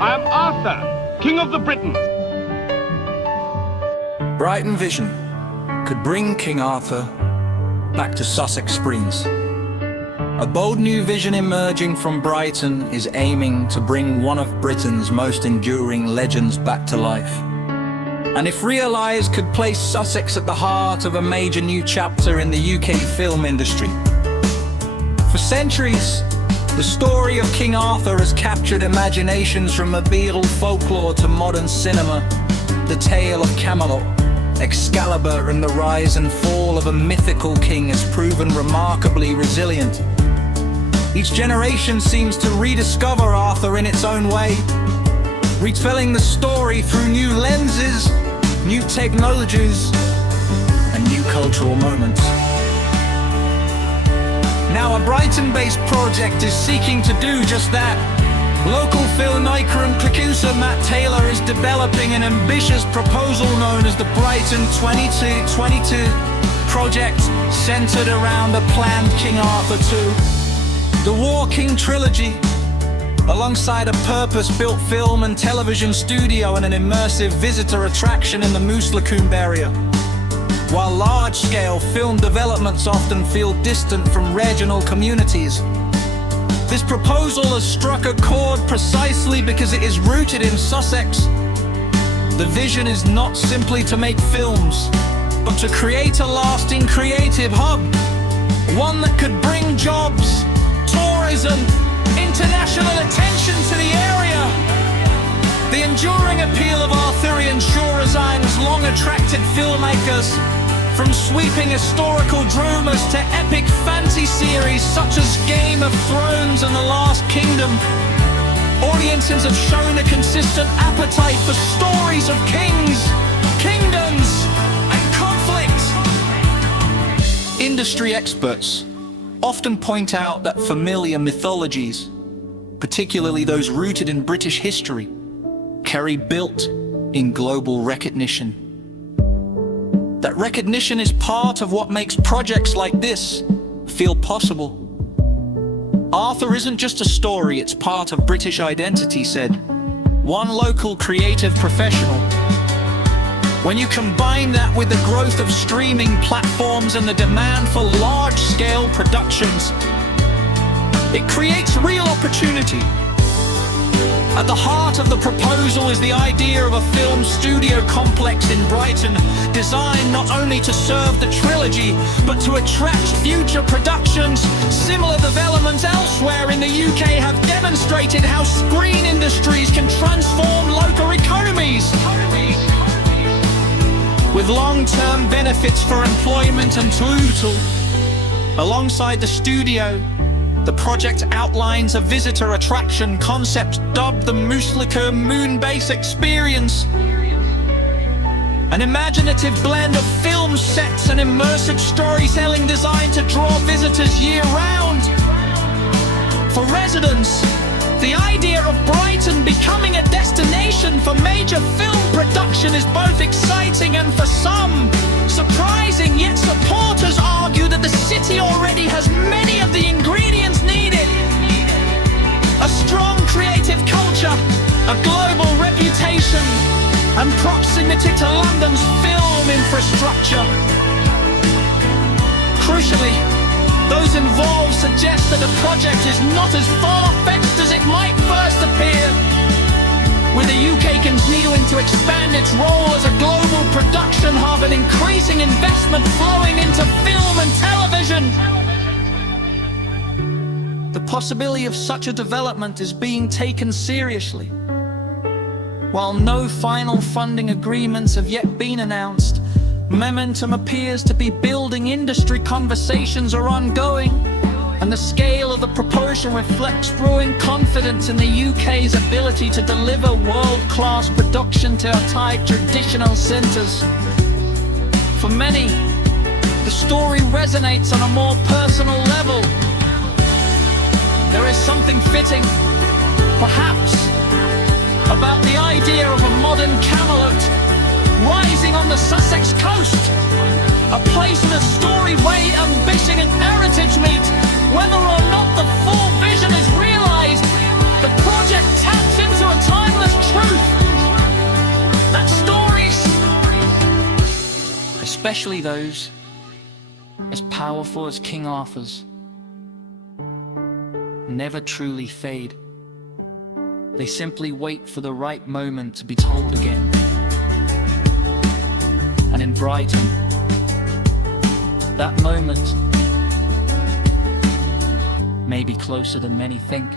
I am Arthur, King of the Britons. Brighton Vision could bring King Arthur back to Sussex screens. A bold new vision emerging from Brighton is aiming to bring one of Britain's most enduring legends back to life. And if realised, could place Sussex at the heart of a major new chapter in the UK film industry. For centuries, the story of King Arthur has captured imaginations from medieval folklore to modern cinema. The tale of Camelot, Excalibur, and the rise and fall of a mythical king has proven remarkably resilient. Each generation seems to rediscover Arthur in its own way, retelling the story through new lenses, new technologies, and new cultural moments. Now a Brighton-based project is seeking to do just that. Local filmmaker and producer Matt Taylor is developing an ambitious proposal known as the Brighton 2222 project, centered around the planned King Arthur 2. The War King trilogy, alongside a purpose-built film and television studio and an immersive visitor attraction in the Moose-Lacombe area. While large-scale film developments often feel distant from regional communities, this proposal has struck a chord precisely because it is rooted in Sussex. The vision is not simply to make films, but to create a lasting creative hub, one that could bring jobs, tourism, international attention to the area. The enduring appeal of Arthurian shore design has long attracted filmmakers, from sweeping historical dramas to epic fantasy series such as Game of Thrones and The Last Kingdom. Audiences have shown a consistent appetite for stories of kings, kingdoms, and conflict. Industry experts often point out that familiar mythologies, particularly those rooted in British history, carry built-in global recognition. That recognition is part of what makes projects like this feel possible. Arthur isn't just a story, it's part of British identity, said one local creative professional. When you combine that with the growth of streaming platforms and the demand for large-scale productions, it creates real opportunity. At the heart of the proposal is the idea of a film studio complex in Brighton, designed not only to serve the trilogy, but to attract future productions. Similar developments elsewhere in the UK have demonstrated how screen industries can transform local economies, with long-term benefits for employment and tourism. Alongside the studio, the project outlines a visitor attraction concept dubbed the Moose-Lacombe Moon Base Experience. An imaginative blend of film sets and immersive storytelling designed to draw visitors year-round. For residents, the idea of Brighton becoming a destination for major film production is both exciting and, for some, surprising, yet supporters argue that the city already has many of the ingredients needed. A strong creative culture, a global reputation, and proximity to London's film infrastructure. Crucially, those involved suggest that the project is not as far-fetched as it might first appear, with the UK continuing to expand its role as a global production hub and increasing investment flowing into film and television. The possibility of such a development is being taken seriously. While no final funding agreements have yet been announced, momentum appears to be building. Industry conversations are ongoing, and the scale of the proposal reflects growing confidence in the UK's ability to deliver world-class production to our traditional centres. For many, the story resonates on a more personal level. There is something fitting, perhaps, about the idea of a modern Camelot rising on the Sussex coast, a place where story, weight, ambition and heritage meet. Whether or not the full vision is realised, the project taps into a time especially those as powerful as King Arthur's, never truly fade. They simply wait for the right moment to be told again. And in Brighton, that moment may be closer than many think.